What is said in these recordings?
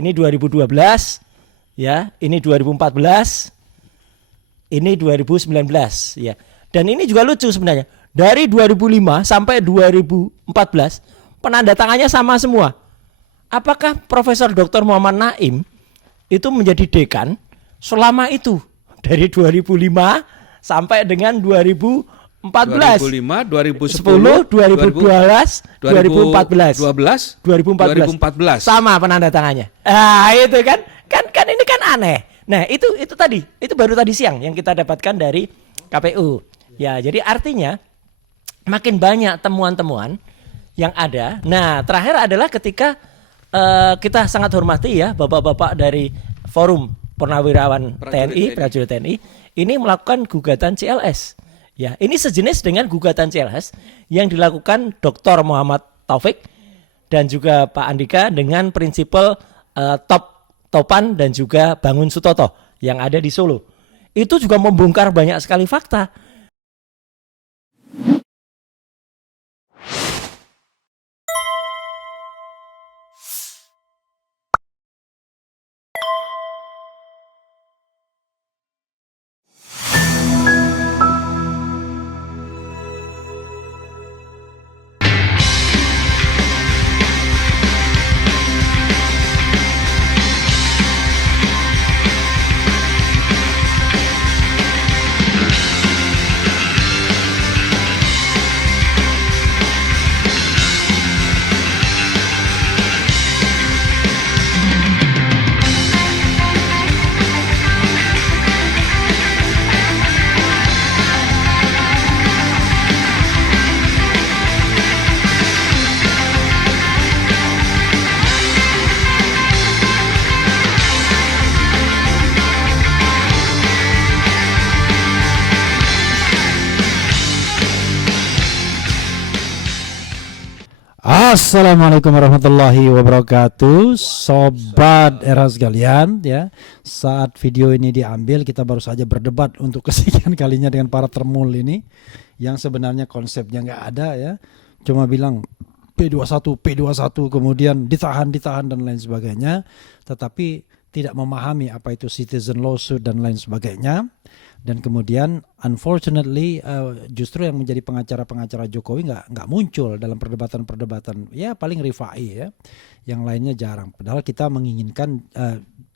ini 2012, ya, ini 2014, ini 2019, ya. Dan ini juga lucu sebenarnya. Dari 2005 sampai 2014 penanda tangannya sama semua. Apakah Profesor Dr. Muhammad Naim itu menjadi dekan selama itu dari 2005 sampai dengan 2014, 2005, 2010, 2012, 2014 sama penanda tangannya. Itu kan ini kan aneh. Nah, itu tadi, itu baru tadi siang yang kita dapatkan dari KPU. Ya, jadi artinya makin banyak temuan-temuan yang ada. Nah, terakhir adalah ketika kita sangat hormati ya bapak-bapak dari Forum Purnawirawan TNI, Prajurit TNI, ini melakukan gugatan CLS. Ya, ini sejenis dengan gugatan CLS yang dilakukan Dr. Muhammad Taufik dan juga Pak Andika dengan prinsipal Topan dan juga Bangun Sutoto yang ada di Solo. Itu juga membongkar banyak sekali fakta. Assalamualaikum warahmatullahi wabarakatuh, sobat era sekalian. Ya, saat video ini diambil kita baru saja berdebat untuk kesekian kalinya dengan para termul ini, yang sebenarnya konsepnya nggak ada ya, cuma bilang P21 kemudian ditahan dan lain sebagainya, tetapi tidak memahami apa itu citizen lawsuit dan lain sebagainya. Dan kemudian unfortunately justru yang menjadi pengacara Jokowi nggak muncul dalam perdebatan ya, paling Rifai ya, yang lainnya jarang, padahal kita menginginkan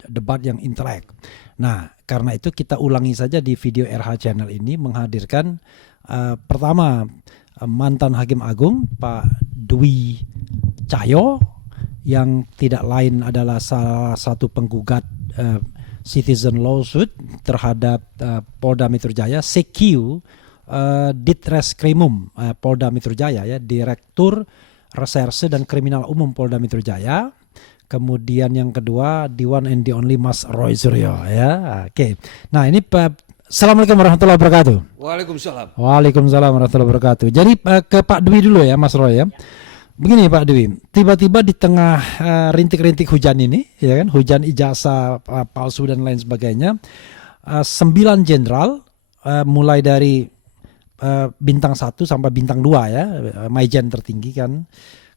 debat yang intelek. Nah, karena itu kita ulangi saja di video RH channel ini menghadirkan pertama mantan Hakim Agung Pak Dwi Cahyo, yang tidak lain adalah salah satu penggugat citizen lawsuit terhadap Polda Metro Jaya, CQ Ditreskrimum Polda Metro Jaya ya, Direktur Reserse dan Kriminal Umum Polda Metro Jaya. Kemudian yang kedua the one and the only Mas Roy Suryo ya. Oke. Nah, ini Assalamualaikum warahmatullahi wabarakatuh. Waalaikumsalam. Waalaikumsalam warahmatullahi wabarakatuh. Jadi ke Pak Dwi dulu ya, Mas Roy ya. Begini Pak Dwi, tiba-tiba di tengah rintik-rintik hujan ini, ya kan, hujan ijazah palsu dan lain sebagainya, 9 jenderal mulai dari bintang 1 sampai bintang 2 ya, Maijen tertinggi kan,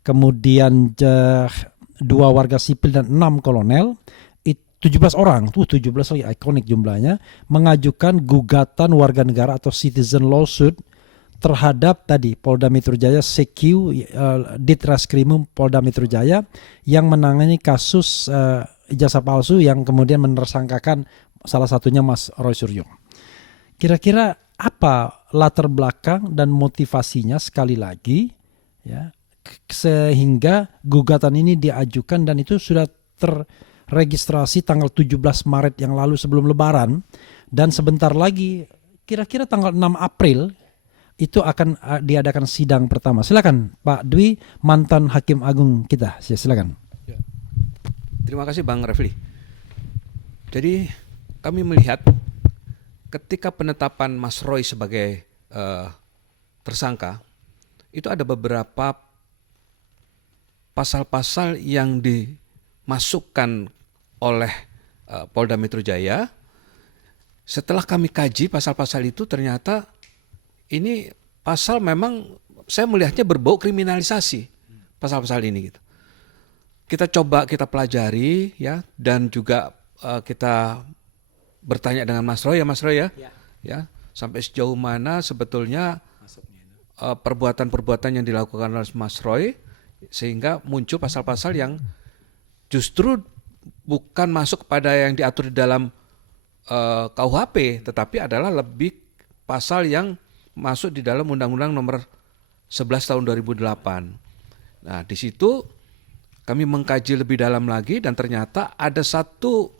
kemudian 2 warga sipil dan 6 kolonel, 17 orang, 17 lagi, ikonik jumlahnya, mengajukan gugatan warga negara atau citizen lawsuit terhadap tadi Polda Metro Jaya, CQ Ditreskrimum Polda Metro Jaya, yang menangani kasus ijazah palsu yang kemudian menersangkakan salah satunya Mas Roy Suryo. Kira-kira apa latar belakang dan motivasinya sekali lagi ya, sehingga gugatan ini diajukan dan itu sudah terregistrasi tanggal 17 Maret yang lalu sebelum Lebaran, dan sebentar lagi kira-kira tanggal 6 April itu akan diadakan sidang pertama. Silakan Pak Dwi, mantan Hakim Agung kita. Silakan. Ya. Terima kasih Bang Refli. Jadi kami melihat ketika penetapan Mas Roy sebagai tersangka, itu ada beberapa pasal-pasal yang dimasukkan oleh Polda Metro Jaya. Setelah kami kaji pasal-pasal itu, ternyata ini pasal memang saya melihatnya berbau kriminalisasi, pasal-pasal ini gitu. kita coba kita pelajari ya, dan juga kita bertanya dengan Mas Roy ya, ya, sampai sejauh mana sebetulnya perbuatan-perbuatan yang dilakukan oleh Mas Roy sehingga muncul pasal-pasal yang justru bukan masuk kepada yang diatur di dalam KUHP, tetapi adalah lebih pasal yang masuk di dalam Undang-Undang Nomor 11 tahun 2008. Nah, di situ kami mengkaji lebih dalam lagi dan ternyata ada satu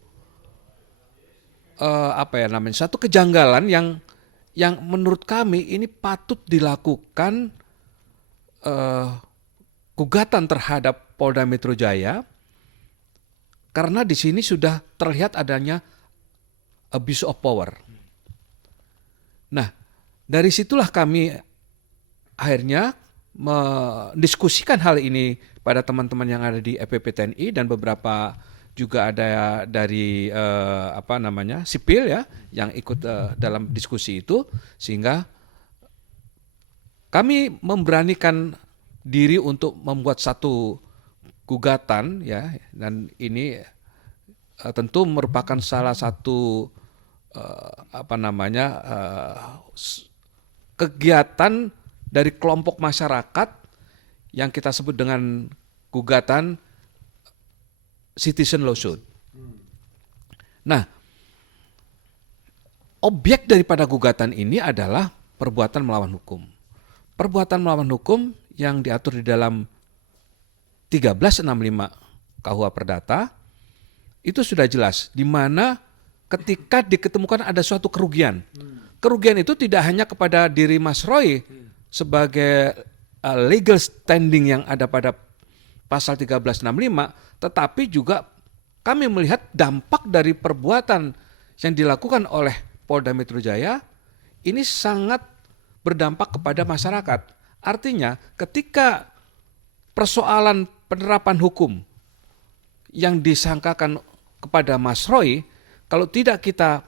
satu kejanggalan yang menurut kami ini patut dilakukan gugatan terhadap Polda Metro Jaya, karena di sini sudah terlihat adanya abuse of power. Nah, dari situlah kami akhirnya mendiskusikan hal ini pada teman-teman yang ada di EPP TNI dan beberapa juga ada dari sipil ya yang ikut dalam diskusi itu, sehingga kami memberanikan diri untuk membuat satu gugatan ya, dan ini tentu merupakan salah satu kegiatan dari kelompok masyarakat yang kita sebut dengan gugatan citizen lawsuit. Nah, objek daripada gugatan ini adalah perbuatan melawan hukum. Perbuatan melawan hukum yang diatur di dalam 1365 KUH Perdata itu sudah jelas, di mana ketika diketemukan ada suatu kerugian. Kerugian itu tidak hanya kepada diri Mas Roy sebagai legal standing yang ada pada pasal 1365, tetapi juga kami melihat dampak dari perbuatan yang dilakukan oleh Polda Metro Jaya ini sangat berdampak kepada masyarakat. Artinya ketika persoalan penerapan hukum yang disangkakan kepada Mas Roy, kalau tidak kita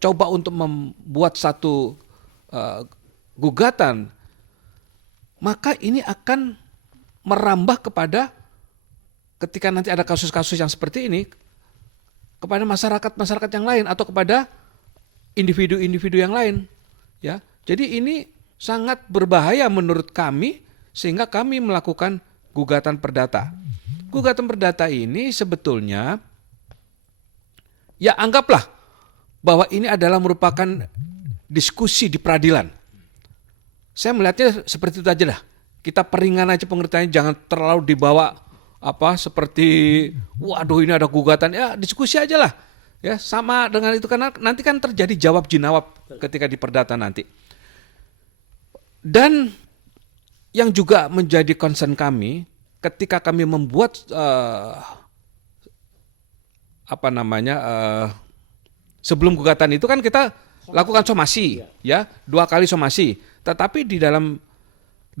coba untuk membuat satu gugatan, maka ini akan merambah kepada ketika nanti ada kasus-kasus yang seperti ini kepada masyarakat yang lain atau kepada individu-individu yang lain, ya. Jadi ini sangat berbahaya menurut kami, sehingga kami melakukan gugatan perdata. Gugatan perdata ini sebetulnya ya anggaplah bahwa ini adalah merupakan diskusi di peradilan. Saya melihatnya seperti itu aja lah. Kita peringan aja pengertiannya, jangan terlalu dibawa seperti waduh ini ada gugatan, ya diskusi aja lah. Ya, sama dengan itu, karena nanti kan terjadi jawab jinawab ketika di perdata nanti. Dan yang juga menjadi concern kami ketika kami membuat sebelum gugatan itu kan kita lakukan somasi, ya 2 kali somasi. Tetapi di dalam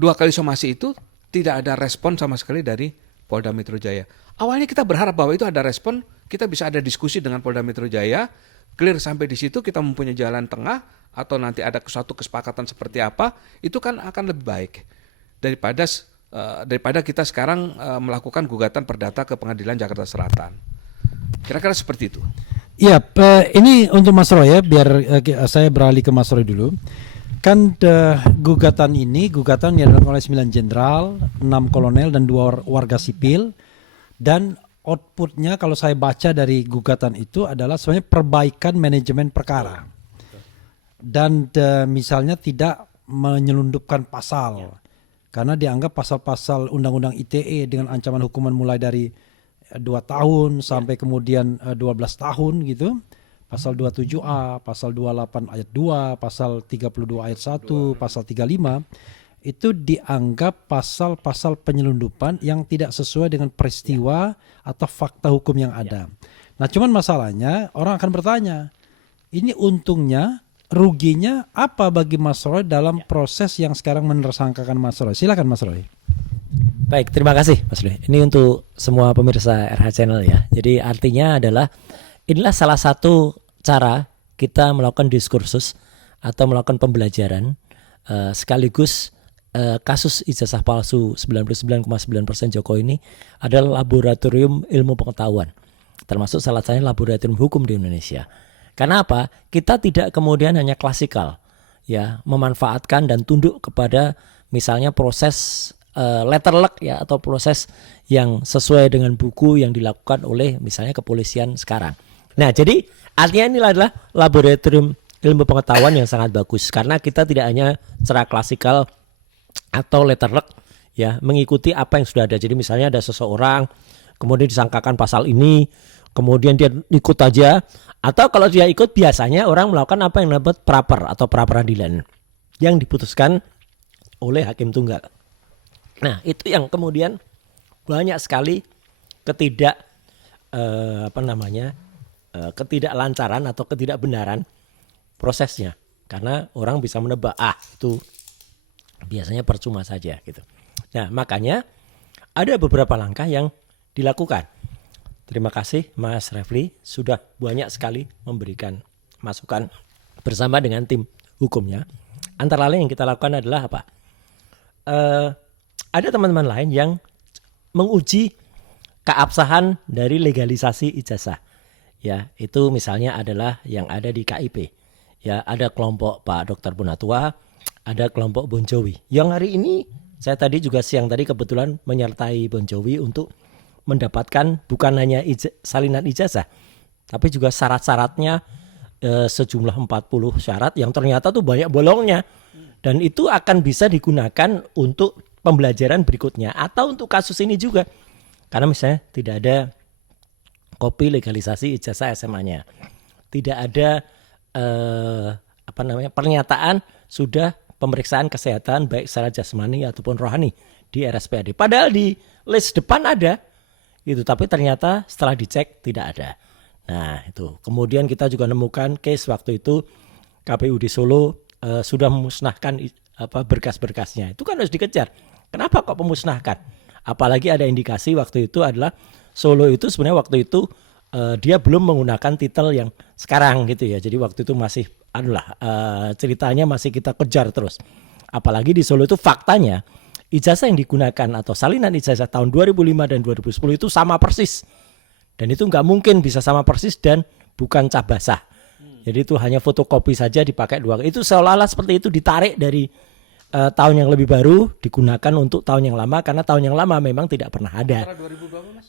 2 kali somasi itu tidak ada respon sama sekali dari Polda Metro Jaya. Awalnya kita berharap bahwa itu ada respon, kita bisa ada diskusi dengan Polda Metro Jaya, clear sampai di situ, kita mempunyai jalan tengah atau nanti ada suatu kesepakatan seperti apa, itu kan akan lebih baik daripada kita sekarang melakukan gugatan perdata ke Pengadilan Jakarta Selatan. Kira-kira seperti itu. Iya, ini untuk Mas Roy ya, biar saya beralih ke Mas Roy dulu. Kan gugatan yang dilakukan oleh 9 jenderal, 6 kolonel dan 2 warga sipil, dan outputnya kalau saya baca dari gugatan itu adalah sebenarnya perbaikan manajemen perkara. Dan misalnya tidak menyelundupkan pasal, karena dianggap pasal-pasal Undang-Undang ITE dengan ancaman hukuman mulai dari 2 tahun sampai kemudian 12 tahun gitu. Pasal 27A, pasal 28 ayat 2, pasal 32 ayat 1, pasal 35 itu dianggap pasal-pasal penyelundupan yang tidak sesuai dengan peristiwa atau fakta hukum yang ada. Nah, cuman masalahnya orang akan bertanya, ini untungnya, ruginya apa bagi Mas Roy dalam proses yang sekarang menersangkakan Mas Roy? Silakan Mas Roy. Baik, terima kasih Mas Roy. Ini untuk semua pemirsa RH Channel ya. Jadi artinya adalah inilah salah satu cara kita melakukan diskursus atau melakukan pembelajaran sekaligus kasus ijazah palsu 99,9% Joko ini adalah laboratorium ilmu pengetahuan, termasuk salah satunya laboratorium hukum di Indonesia. Karena apa? Kita tidak kemudian hanya klasikal, ya, memanfaatkan dan tunduk kepada misalnya proses letterluck ya, atau proses yang sesuai dengan buku yang dilakukan oleh misalnya kepolisian sekarang. Nah, jadi artinya ini adalah laboratorium ilmu pengetahuan yang sangat bagus karena kita tidak hanya secara klasikal atau letterluck ya, mengikuti apa yang sudah ada. Jadi misalnya ada seseorang kemudian disangkakan pasal ini, kemudian dia ikut aja, atau kalau dia ikut biasanya orang melakukan apa yang disebut praper atau pra peradilan yang diputuskan oleh hakim tunggal. Nah, itu yang kemudian banyak sekali ketidaklancaran atau ketidakbenaran prosesnya, karena orang bisa menebak itu biasanya percuma saja gitu. Nah, makanya ada beberapa langkah yang dilakukan. Terima kasih Mas Refli sudah banyak sekali memberikan masukan bersama dengan tim hukumnya. Antara lain yang kita lakukan adalah apa? Ada teman-teman lain yang menguji keabsahan dari legalisasi ijazah. Ya, itu misalnya adalah yang ada di KIP. Ya, ada kelompok Pak Dr. Bonatua, ada kelompok Bon Jovi. Yang hari ini saya tadi juga siang tadi kebetulan menyertai Bon Jovi untuk mendapatkan bukan hanya salinan ijazah, tapi juga syarat-syaratnya sejumlah 40 syarat yang ternyata tuh banyak bolongnya. Dan itu akan bisa digunakan untuk pembelajaran berikutnya atau untuk kasus ini juga. Karena misalnya tidak ada kopi legalisasi ijazah SMA-nya. Tidak ada pernyataan sudah pemeriksaan kesehatan baik secara jasmani ataupun rohani di RSPAD. Padahal di list depan ada gitu, tapi ternyata setelah dicek tidak ada. Nah, itu. Kemudian kita juga nemukan case waktu itu KPU di Solo sudah memusnahkan berkas-berkasnya. Itu kan harus dikejar. Kenapa kok pemusnahkan? Apalagi ada indikasi waktu itu adalah Solo itu sebenarnya waktu itu dia belum menggunakan titel yang sekarang gitu ya. Jadi waktu itu masih ceritanya masih kita kejar terus. Apalagi di Solo itu faktanya ijazah yang digunakan atau salinan ijazah tahun 2005 dan 2010 itu sama persis. Dan itu nggak mungkin bisa sama persis dan bukan cap basah. Jadi itu hanya fotokopi saja dipakai dua. Itu seolah-olah seperti itu ditarik dari tahun yang lebih baru digunakan untuk tahun yang lama karena tahun yang lama memang tidak pernah ada.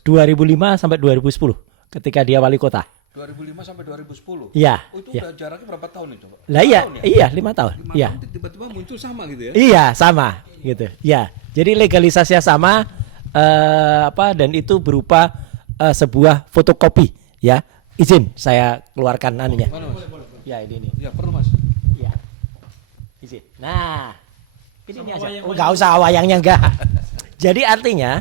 2005 sampai 2010 ketika dia wali kota. 2005 sampai 2010. Iya. Oh, itu ya. udah jaraknya berapa tahun itu, Pak? Lah iya, tahun, ya? Iya 5 tahun. Iya. Tiba-tiba muncul sama gitu ya? Iya, sama gitu. Ya. Jadi legalisasinya sama dan itu berupa sebuah fotokopi ya. Izin saya keluarkan anunya. Mana, Mas? Ya, ini. Ya, perlu, Mas. Iya. Izin. Nah, ini aja. Enggak usah wayangnya enggak. Jadi artinya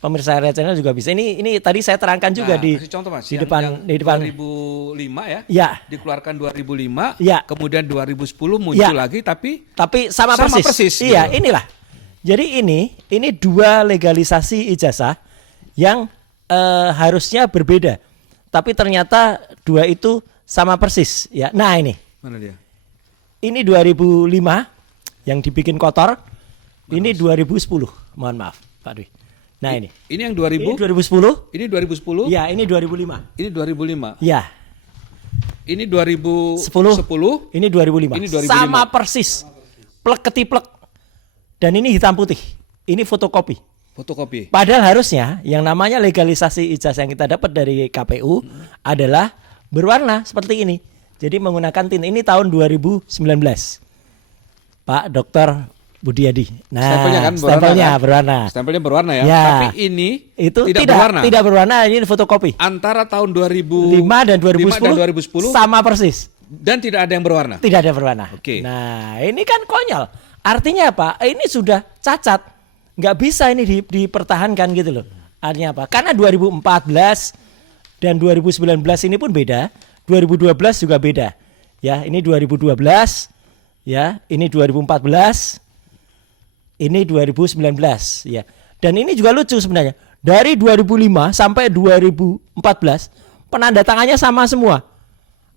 pemirsa Red Channel juga bisa. Ini tadi saya terangkan juga di kasih contoh, Mas. di yang depan 2005 ya. Ya. Dikeluarkan 2005, ya. Kemudian 2010 muncul ya. lagi tapi sama persis. Iya, gitu. Inilah. Jadi ini dua legalisasi ijazah yang harusnya berbeda. Tapi ternyata dua itu sama persis ya. Nah, ini. Mana dia? Ini 2005 yang dibikin kotor. Ini 2010. Mohon maaf, Pak Dwi. Nah, ini. Ini yang 2000? Ini 2010. Ini 2010? Ya, ini 2005. Ini 2005. Ya. Ini 2010. Ini 2005. Ini 2005. Sama persis. Plek ketiplek. Dan ini hitam putih. Ini fotokopi. Fotokopi. Padahal harusnya yang namanya legalisasi ijazah yang kita dapat dari KPU adalah berwarna seperti ini. Jadi menggunakan tinta. Ini tahun 2019. Pak Dr. Budiadi. Nah, stempelnya kan berwarna. Stempelnya berwarna ya. Ya. Tapi ini itu tidak berwarna. Tidak berwarna, ini fotokopi. Antara tahun 2005 dan 2010 sama persis. Dan tidak ada yang berwarna. Tidak ada berwarna. Oke. Nah, ini kan konyol. Artinya apa? Ini sudah cacat. Nggak bisa ini dipertahankan gitu loh. Artinya apa? Karena 2014 dan 2019 ini pun beda. 2012 juga beda. Ya, ini 2012. Ya, ini 2014. Ini 2019 ya. Dan ini juga lucu sebenarnya. Dari 2005 sampai 2014 penandatangannya sama semua.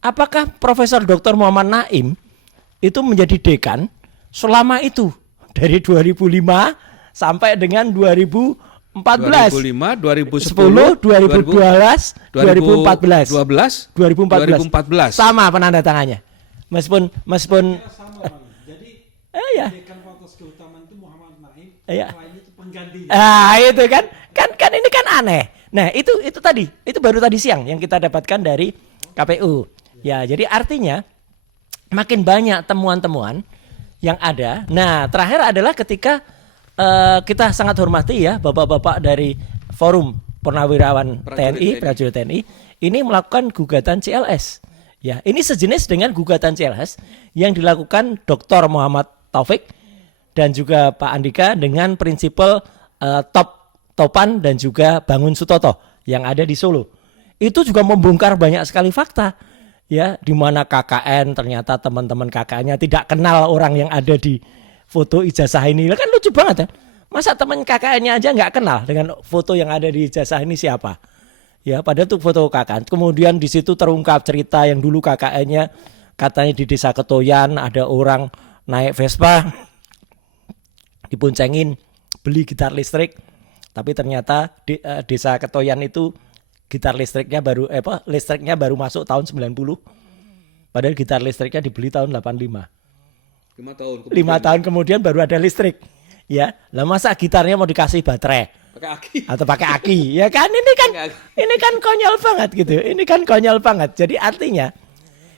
Apakah Profesor Dr. Muhammad Naim itu menjadi dekan selama itu dari 2005 sampai dengan 2014. 2005, 10, 2012, 2014. 2014. Sama penanda tangannya. Meskipun ya. Iya. Itu kan ini kan aneh. Nah, itu tadi, itu baru tadi siang yang kita dapatkan dari KPU. Ya, jadi artinya makin banyak temuan-temuan yang ada. Nah, terakhir adalah ketika kita sangat hormati ya bapak-bapak dari Forum Purnawirawan TNI, Prajurit TNI, ini melakukan gugatan CLS. Ya, ini sejenis dengan gugatan CLS yang dilakukan Dr. Muhammad Taufik dan juga Pak Andika dengan prinsipal Topan dan juga Bangun Sutoto yang ada di Solo. Itu juga membongkar banyak sekali fakta. Ya, di mana KKN ternyata teman-teman KKN-nya tidak kenal orang yang ada di foto ijazah ini. Kan lucu banget ya. Masa teman KKN-nya aja nggak kenal dengan foto yang ada di ijazah ini siapa? Ya, padahal itu foto KKN. Kemudian di situ terungkap cerita yang dulu KKN-nya katanya di Desa Ketoyan ada orang naik Vespa diboncengin beli gitar listrik. Tapi ternyata di Desa Ketoyan itu gitar listriknya baru masuk tahun 90. Padahal gitar listriknya dibeli tahun 85. 5 tahun kemudian baru ada listrik. Ya, lah masa gitarnya mau dikasih baterai? Pakai aki. Atau pakai aki? Ya kan ini kan konyol banget gitu. Ini kan konyol banget. Jadi artinya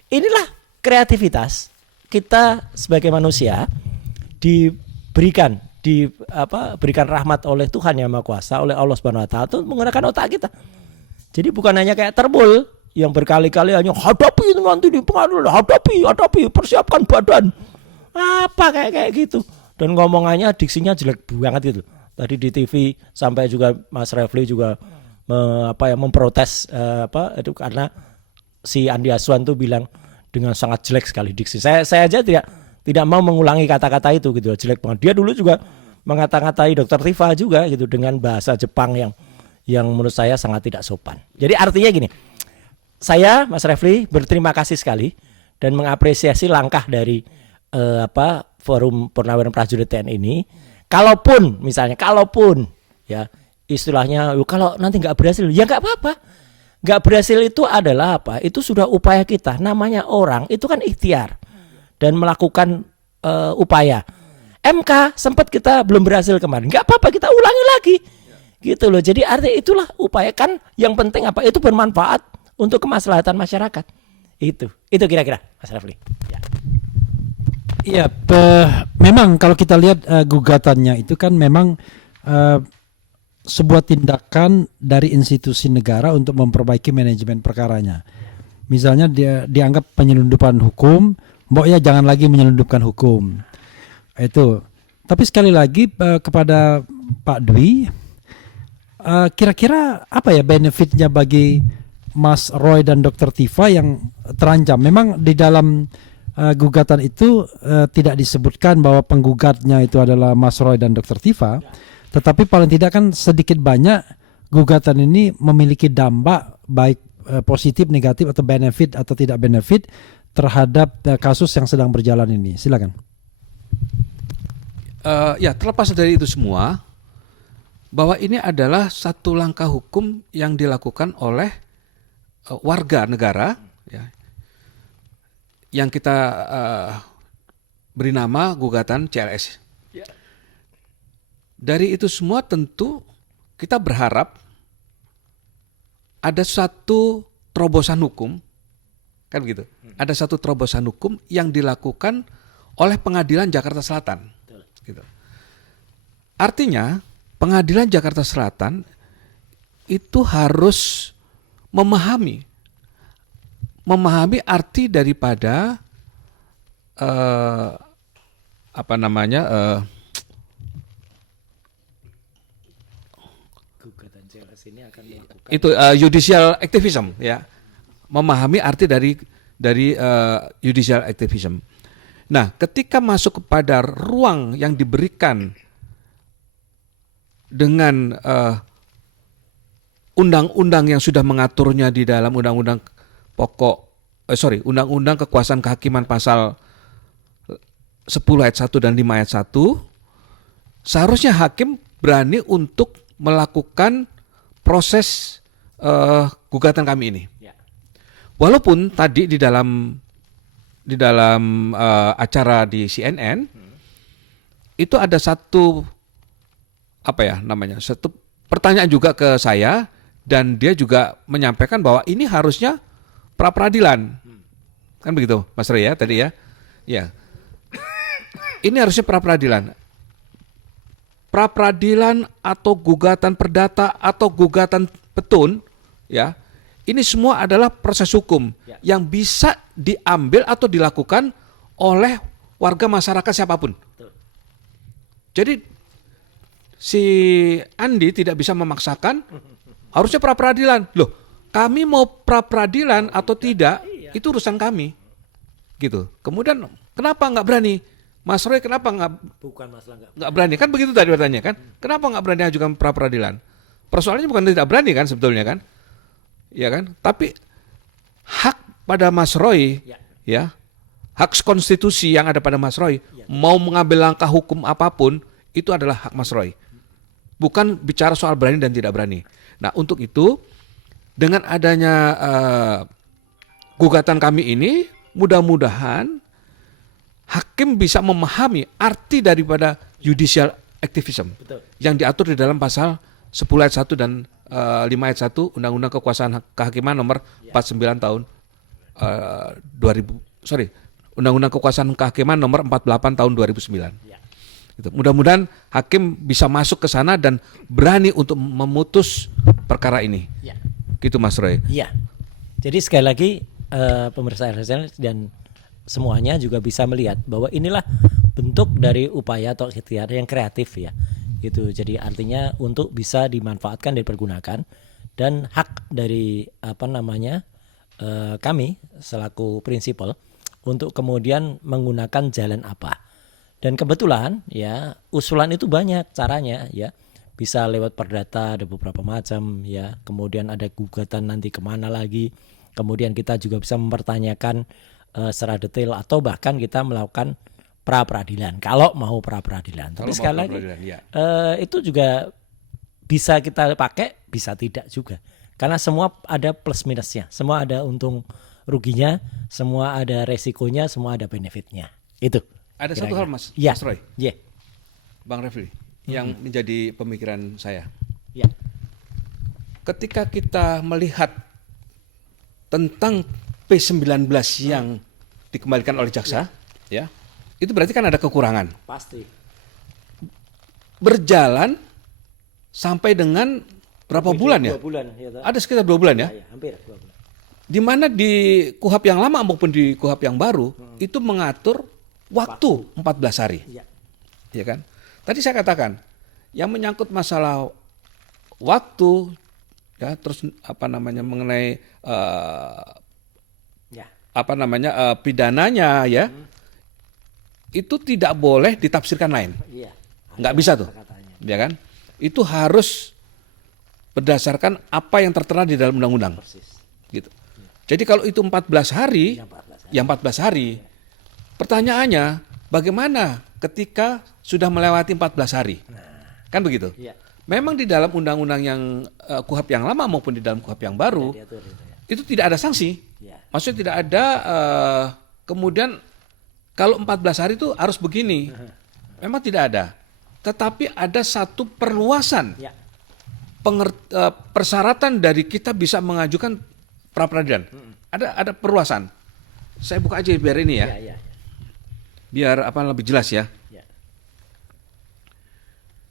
inilah kreativitas kita sebagai manusia berikan rahmat oleh Tuhan Yang Maha Kuasa, oleh Allah Subhanahu wa taala untuk menggunakan otak kita. Jadi bukan hanya kayak terbul yang berkali-kali hanya hadapi nanti di pengadilan, hadapi, persiapkan badan. Apa kayak gitu. Dan ngomongannya diksinya jelek banget gitu. Tadi di TV sampai juga Mas Refli juga memprotes itu karena si Andi Aswan tuh bilang dengan sangat jelek sekali diksi. Saya aja tidak mau mengulangi kata-kata itu gitu, jelek banget. Dia dulu juga mengata-ngatai Dr. Tifa juga gitu dengan bahasa Jepang yang menurut saya sangat tidak sopan. Jadi artinya gini, saya Mas Refli berterima kasih sekali dan mengapresiasi langkah dari Forum Purnawirawan Prajurit TNI ini. Kalaupun ya istilahnya kalau nanti nggak berhasil, ya nggak apa-apa. Nggak berhasil itu adalah apa? Itu sudah upaya kita. Namanya orang itu kan ikhtiar dan melakukan upaya. MK sempat kita belum berhasil kemarin. Nggak apa-apa, kita ulangi lagi. Gitu loh. Jadi artinya itulah upaya kan yang penting apa? Itu bermanfaat untuk kemaslahatan masyarakat. Itu kira-kira Mas Rafli. Ya. Iya, memang kalau kita lihat gugatannya itu kan memang sebuah tindakan dari institusi negara untuk memperbaiki manajemen perkaranya. Misalnya dia dianggap penyelundupan hukum, mbok ya jangan lagi menyelundupkan hukum. Itu. Tapi sekali lagi kepada Pak Dwi, kira-kira apa ya benefitnya bagi Mas Roy dan Dr. Tifa yang terancam? Memang di dalam gugatan itu tidak disebutkan bahwa penggugatnya itu adalah Mas Roy dan Dr. Tifa, tetapi paling tidak kan sedikit banyak gugatan ini memiliki dampak baik positif, negatif atau benefit atau tidak benefit terhadap kasus yang sedang berjalan ini. Silakan. Ya, terlepas dari itu semua, bahwa ini adalah satu langkah hukum yang dilakukan oleh warga negara, ya, yang kita beri nama gugatan CLS. Ya. Dari itu semua tentu kita berharap ada satu terobosan hukum, kan gitu. Ada satu terobosan hukum yang dilakukan oleh Pengadilan Jakarta Selatan. Gitu. Artinya Pengadilan Jakarta Selatan itu harus memahami arti daripada Gugatan CLS ini akan melakukan itu judicial activism, ya, memahami arti dari judicial activism. Nah, ketika masuk kepada ruang yang diberikan dengan undang-undang yang sudah mengaturnya di dalam undang-undang Undang-Undang Kekuasaan Kehakiman pasal 10 ayat 1 dan 5 ayat 1, seharusnya hakim berani untuk melakukan proses gugatan kami ini. Ya. Walaupun tadi di dalam acara di CNN itu ada satu satu pertanyaan juga ke saya, dan dia juga menyampaikan bahwa ini harusnya pra peradilan. Kan begitu Mas Roy ya tadi ya. Ya. Ini harusnya pra peradilan. Pra peradilan atau gugatan perdata atau gugatan petun ya. Ini semua adalah proses hukum yang bisa diambil atau dilakukan oleh warga masyarakat siapapun. Jadi si Andi tidak bisa memaksakan harusnya pra peradilan. Loh, kami mau pra peradilan atau tidak itu urusan kami. Gitu. Kemudian kenapa nggak berani? Mas Roy kenapa nggak berani? Kan begitu tadi bertanya kan? Kenapa nggak berani ajukan pra peradilan? Persoalannya bukan tidak berani kan sebetulnya kan? Ya kan? Tapi hak pada Mas Roy ya, hak konstitusi yang ada pada Mas Roy mau mengambil langkah hukum apapun itu adalah hak Mas Roy. Bukan bicara soal berani dan tidak berani. Nah, untuk itu dengan adanya gugatan kami ini, mudah-mudahan hakim bisa memahami arti daripada judicial activism. Betul. Yang diatur di dalam pasal 10 ayat 1 dan 5 ayat 1 Undang-Undang Kekuasaan Kehakiman nomor 49 tahun Undang-Undang Kekuasaan Kehakiman nomor 48 tahun 2009. Ya. Gitu. Mudah-mudahan hakim bisa masuk ke sana dan berani untuk memutus perkara ini. Ya. Gitu Mas Roy. Iya. Jadi sekali lagi pemirsa RSL dan semuanya juga bisa melihat bahwa inilah bentuk dari upaya atau ikhtiar yang kreatif ya. Gitu. Jadi artinya untuk bisa dimanfaatkan dan dipergunakan, dan hak dari kami selaku prinsipal untuk kemudian menggunakan jalan apa. Dan kebetulan ya usulan itu banyak caranya ya. Bisa lewat perdata, ada beberapa macam ya. Kemudian ada gugatan nanti kemana lagi. Kemudian kita juga bisa mempertanyakan secara detail atau bahkan kita melakukan pra peradilan kalau mau pra peradilan. Tapi sekali lagi itu juga bisa kita pakai, bisa tidak juga. Karena semua ada plus minusnya, semua ada untung ruginya, semua ada resikonya, semua ada benefitnya. Itu. Ada satu hal Mas Roy. Yeah. Bang Refli yang menjadi pemikiran saya. Ya. Ketika kita melihat tentang P19 yang dikembalikan oleh jaksa, ya, itu berarti kan ada kekurangan. Pasti. Berjalan sampai dengan berapa bulan ya? 2 bulan. Ya, ada sekitar 2 bulan ya? Ya, hampir 2 bulan. Di mana di KUHP yang lama maupun di KUHP yang baru itu mengatur waktu 14 hari. Ya. Ya kan? Tadi saya katakan yang menyangkut masalah waktu ya, terus mengenai pidananya ya. Itu tidak boleh ditafsirkan lain. Iya. Nggak bisa tuh. Ya kan? Itu harus berdasarkan apa yang tertera di dalam undang-undang. Gitu. Jadi kalau itu 14 hari, ya 14 hari. Pertanyaannya, bagaimana ketika sudah melewati 14 hari? Kan begitu? Iya. Memang di dalam undang-undang yang KUHP yang lama maupun di dalam KUHP yang baru, itu tidak ada sanksi. Ya. Maksudnya tidak ada kemudian kalau 14 hari itu harus begini. Memang tidak ada. Tetapi ada satu perluasan Ya. persyaratan dari kita bisa mengajukan pra peradilan. Ada perluasan. Saya buka aja biar ini ya. Ya. Biar lebih jelas ya. Ya.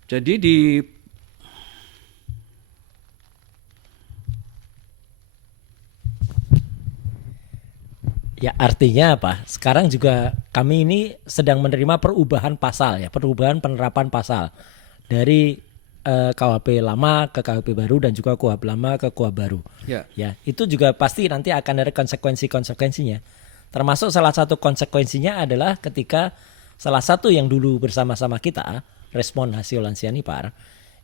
Jadi di Ya, artinya apa? Sekarang juga kami ini sedang menerima perubahan pasal ya, perubahan penerapan pasal dari KUHP lama ke KUHP baru dan juga KUHP lama ke KUHP baru. Ya. Ya, itu juga pasti nanti akan ada konsekuensi-konsekuensinya. Termasuk salah satu konsekuensinya adalah ketika salah satu yang dulu bersama-sama kita respon hasil Lansianipar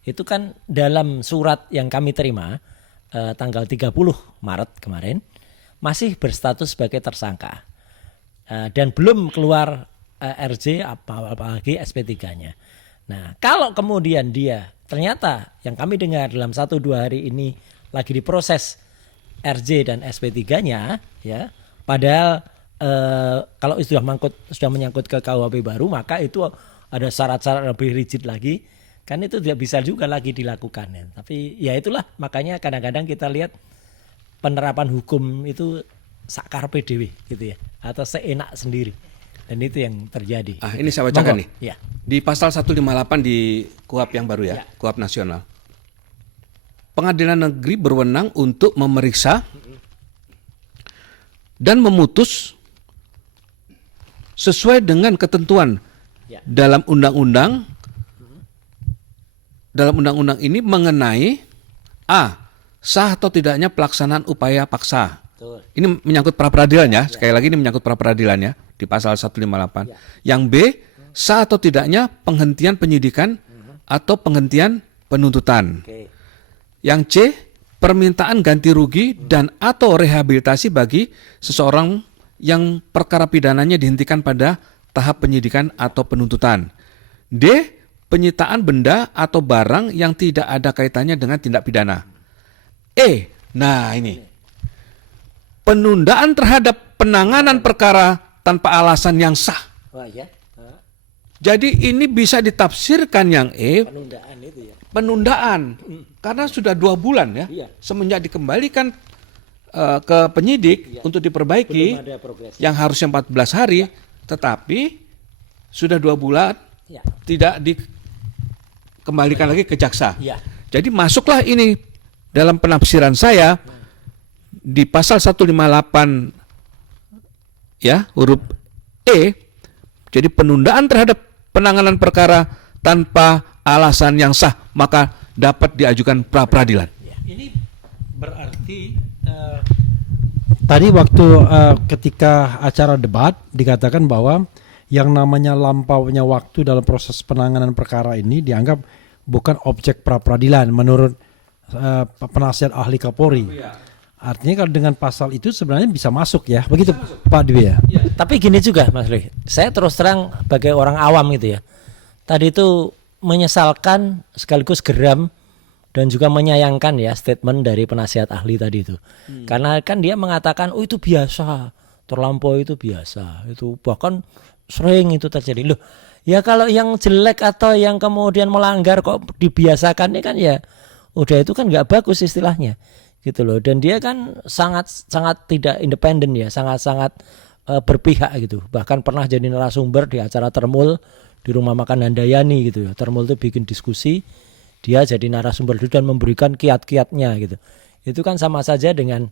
itu kan dalam surat yang kami terima tanggal 30 Maret kemarin masih berstatus sebagai tersangka dan belum keluar RJ apalagi SP3-nya. Nah, kalau kemudian dia ternyata yang kami dengar dalam 1-2 hari ini lagi diproses RJ dan SP3-nya, ya, padahal kalau sudah menyangkut ke KUHP baru, maka itu ada syarat-syarat lebih rigid lagi, kan itu tidak bisa juga lagi dilakukan. Ya. Tapi ya itulah makanya kadang-kadang kita lihat penerapan hukum itu sakar PDW gitu ya, atau seenak sendiri, dan itu yang terjadi. Ini saya bacakan nih. Ya. Di pasal 158 di KUHP yang baru ya, KUHP nasional. Pengadilan negeri berwenang untuk memeriksa dan memutus sesuai dengan ketentuan dalam undang-undang ini mengenai sah atau tidaknya pelaksanaan upaya paksa. Betul. Ini menyangkut pra peradilan ya. Sekali lagi ini menyangkut pra peradilan ya di pasal 158. Yang B, sah atau tidaknya penghentian penyidikan atau penghentian penuntutan. Oke. Yang C, permintaan ganti rugi dan atau rehabilitasi bagi seseorang yang perkara pidananya dihentikan pada tahap penyidikan atau penuntutan. D, penyitaan benda atau barang yang tidak ada kaitannya dengan tindak pidana. E, nah ini, penundaan terhadap penanganan perkara tanpa alasan yang sah. Wah ya. Jadi ini bisa ditafsirkan yang E, Penundaan itu ya. penundaan, karena sudah 2 bulan ya, Iya. semenjak dikembalikan ke penyidik untuk diperbaiki, Belum ada progres. yang harusnya 14 hari, tetapi sudah 2 bulan Ya. tidak dikembalikan lagi ke jaksa. Ya. Jadi masuklah ini dalam penafsiran saya di pasal 158 ya huruf E, jadi penundaan terhadap penanganan perkara tanpa alasan yang sah maka dapat diajukan pra peradilan. Ini berarti tadi waktu ketika acara debat dikatakan bahwa yang namanya lampaunya waktu dalam proses penanganan perkara ini dianggap bukan objek pra peradilan menurut penasihat ahli Kapolri. Artinya kalau dengan pasal itu sebenarnya bisa masuk ya, begitu Pak Dwi ya. Tapi gini juga Mas Ri, saya terus terang sebagai orang awam gitu ya. Tadi itu menyesalkan sekaligus geram dan juga menyayangkan ya statement dari penasihat ahli tadi itu. Karena kan dia mengatakan oh itu biasa, terlampau itu biasa, itu bahkan sering itu terjadi. Loh, ya kalau yang jelek atau yang kemudian melanggar kok dibiasakan ini kan ya udah itu kan nggak bagus istilahnya. Gitu loh, dan dia kan sangat tidak independen ya, sangat berpihak gitu. Bahkan pernah jadi narasumber di acara Termul di rumah makan Handayani gitu ya. Termul itu bikin diskusi, dia jadi narasumber itu dan memberikan kiat-kiatnya gitu. Itu kan sama saja dengan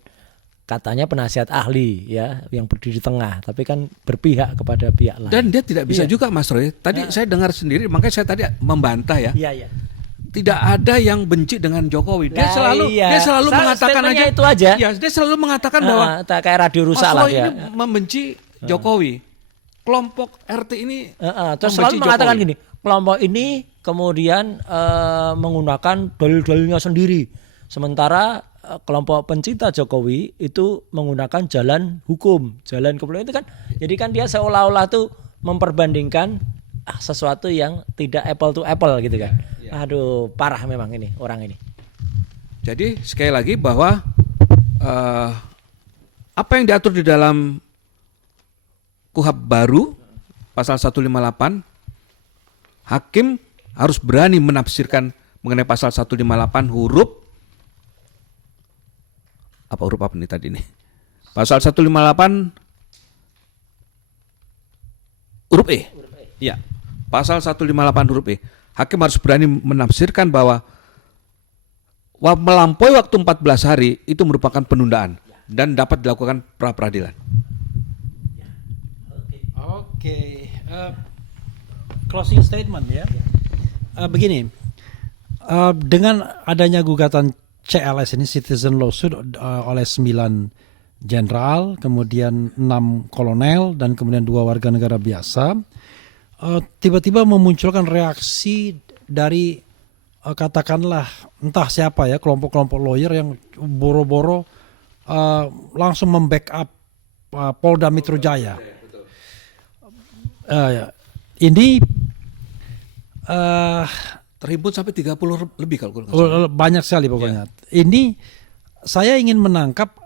katanya penasihat ahli ya yang berdiri di tengah, tapi kan berpihak kepada pihak lain. Dan dia tidak bisa juga Mas Roy. Tadi saya dengar sendiri, makanya saya tadi membantah ya. Iya, iya. Tidak ada yang benci dengan Jokowi. Dia Nah, dia selalu mengatakan statementnya aja itu aja. Ya, dia selalu mengatakan bahwa Tak kayak radio Mas rusak lah Roy ya. ini membenci Jokowi. Kelompok RT ini Terus membenci selalu mengatakan Jokowi. gini, kelompok ini kemudian menggunakan dalil-dalilnya sendiri. Sementara kelompok pencinta Jokowi itu menggunakan jalan hukum, jalan kebenaran itu kan. Jadi kan dia seolah-olah tuh memperbandingkan sesuatu yang tidak apple to apple gitu kan. Aduh, parah memang ini orang ini. Jadi sekali lagi bahwa apa yang diatur di dalam KUHP baru pasal 158, hakim harus berani menafsirkan mengenai pasal 158 huruf apa nih tadi nih? Pasal 158 huruf E. Iya. Pasal 158 huruf E. Hakim harus berani menafsirkan bahwa melampaui waktu 14 hari itu merupakan penundaan dan dapat dilakukan pra peradilan. Oke. Closing statement ya. Begini, dengan adanya gugatan CLS ini citizen lawsuit oleh 9 jenderal, kemudian 6 kolonel dan kemudian 2 warga negara biasa, tiba-tiba memunculkan reaksi dari katakanlah entah siapa ya, kelompok-kelompok lawyer yang boro-boro langsung membackup Polda Metro Jaya. Ini eh, Terhimpun sampai 30 lebih kalau nggak salah. banyak sekali pokoknya. Ini saya ingin menangkap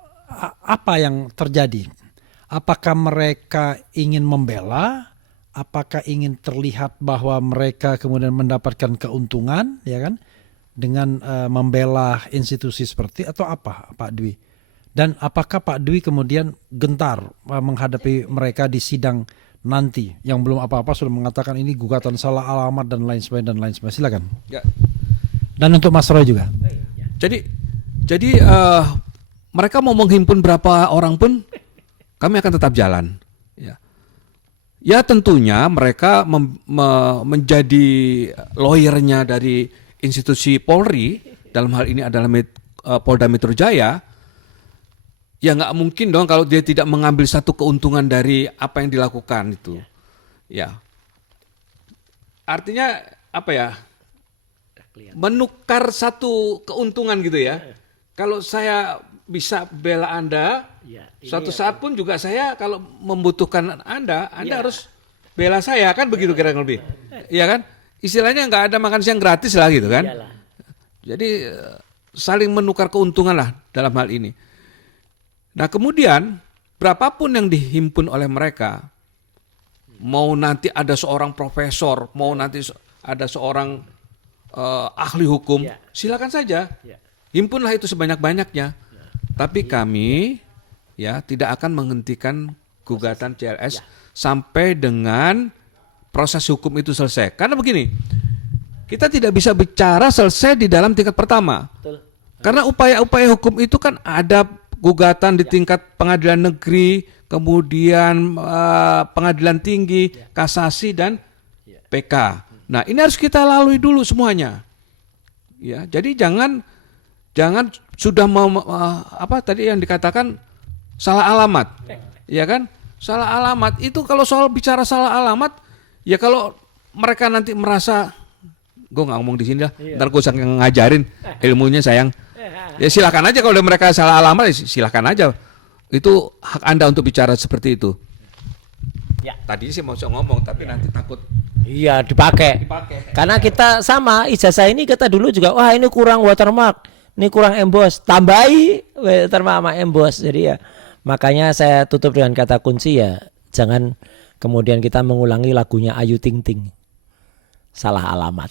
apa yang terjadi. Apakah mereka ingin membela? Apakah ingin terlihat bahwa mereka kemudian mendapatkan keuntungan, ya kan, dengan membela institusi seperti atau apa, Pak Dwi? Dan apakah Pak Dwi kemudian gentar menghadapi mereka di sidang nanti yang belum apa-apa sudah mengatakan ini gugatan salah alamat dan lain sebagainya. Silakan. Ya. Dan untuk Mas Roy juga. Jadi mereka mau menghimpun berapa orang pun kami akan tetap jalan. Ya tentunya mereka menjadi lawyernya dari institusi Polri, dalam hal ini adalah Polda Metro Jaya. Ya nggak mungkin dong kalau dia tidak mengambil satu keuntungan dari apa yang dilakukan itu. Ya. Artinya apa ya? Menukar satu keuntungan gitu ya. Kalau saya bisa bela Anda, suatu saat pun juga saya kalau membutuhkan Anda harus bela saya, kan begitu kira-kira lebih. Iya kan? Istilahnya nggak ada makan siang gratis lah gitu kan. Jadi saling menukar keuntungan lah dalam hal ini. Nah kemudian berapapun yang dihimpun oleh mereka, mau nanti ada seorang profesor, mau nanti ada seorang ahli hukum, silakan saja, himpunlah itu sebanyak-banyaknya. Tapi kami ya tidak akan menghentikan gugatan CLS sampai dengan proses hukum itu selesai. Karena begini, kita tidak bisa bicara selesai di dalam tingkat pertama. Karena upaya-upaya hukum itu kan ada gugatan di tingkat pengadilan negeri, kemudian pengadilan tinggi, kasasi dan PK. Nah, ini harus kita lalui dulu semuanya. Ya, jadi jangan sudah apa tadi yang dikatakan salah alamat. Ya kan? Salah alamat itu kalau soal bicara salah alamat, ya kalau mereka nanti merasa gue nggak ngomong di sini lah, ntar gue saking ngajarin ilmunya sayang. Ya silakan aja kalau mereka salah alamat, ya silakan aja. Itu hak Anda untuk bicara seperti itu. Ya. Tadi sih mau ngomong tapi nanti takut. Iya dipakai. Karena kita sama ijazah ini kita dulu juga wah ini kurang watermark, ini kurang emboss, tambahi watermark sama emboss. Jadi ya makanya saya tutup dengan kata kunci ya jangan kemudian kita mengulangi lagunya Ayu Ting Ting. Salah alamat.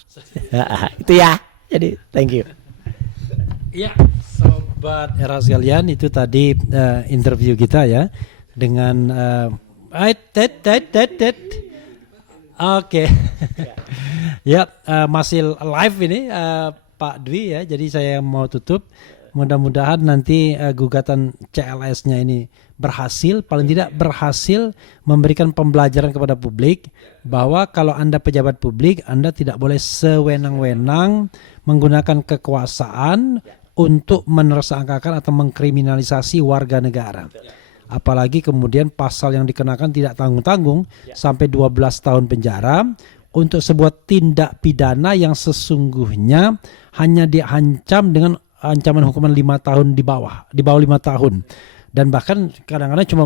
Itu ya. Jadi thank you. Ya, sobat era sekalian, itu tadi interview kita ya dengan Oke. Ya, masih live ini Pak Dwi ya. Jadi saya mau tutup. Mudah-mudahan nanti gugatan CLS-nya ini berhasil, paling tidak berhasil memberikan pembelajaran kepada publik bahwa kalau Anda pejabat publik, Anda tidak boleh sewenang-wenang menggunakan kekuasaan untuk menersangkakan atau mengkriminalisasi warga negara. Apalagi kemudian pasal yang dikenakan tidak tanggung-tanggung sampai 12 tahun penjara untuk sebuah tindak pidana yang sesungguhnya hanya diancam dengan ancaman hukuman 5 tahun di bawah 5 tahun. Dan bahkan kadang-kadang cuma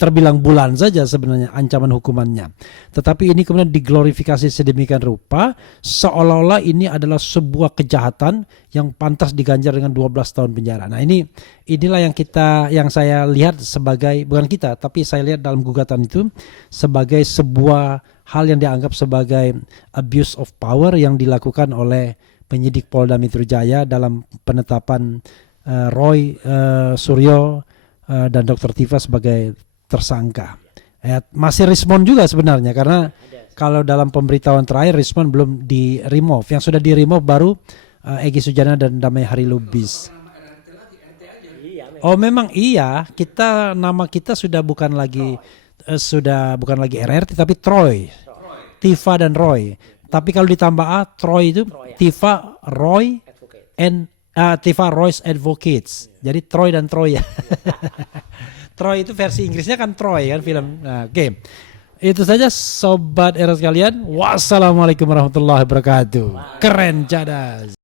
terbilang bulan saja sebenarnya ancaman hukumannya. Tetapi ini kemudian diglorifikasi sedemikian rupa seolah-olah ini adalah sebuah kejahatan yang pantas diganjar dengan 12 tahun penjara. Nah inilah yang saya lihat sebagai, bukan kita, tapi saya lihat dalam gugatan itu sebagai sebuah hal yang dianggap sebagai abuse of power yang dilakukan oleh penyidik Polda Metro Jaya dalam penetapan Roy Suryo dan Dr. Tifa sebagai tersangka. Masih respon juga sebenarnya karena kalau dalam pemberitahuan terakhir respon belum di remove. Yang sudah di remove baru Egy Sujana dan Damai Hari Lubis. Oh memang iya, nama kita sudah bukan lagi RRT tapi Troy. Tifa dan Roy. Tapi kalau ditambah A, Troy itu Tifa, Roy, Tifa Roy's Advocates. Jadi Troy dan Troy ya. Troy itu versi Inggrisnya kan Troy kan film. Nah, oke. Itu saja sobat era sekalian. Wassalamualaikum warahmatullahi wabarakatuh. Keren cadas.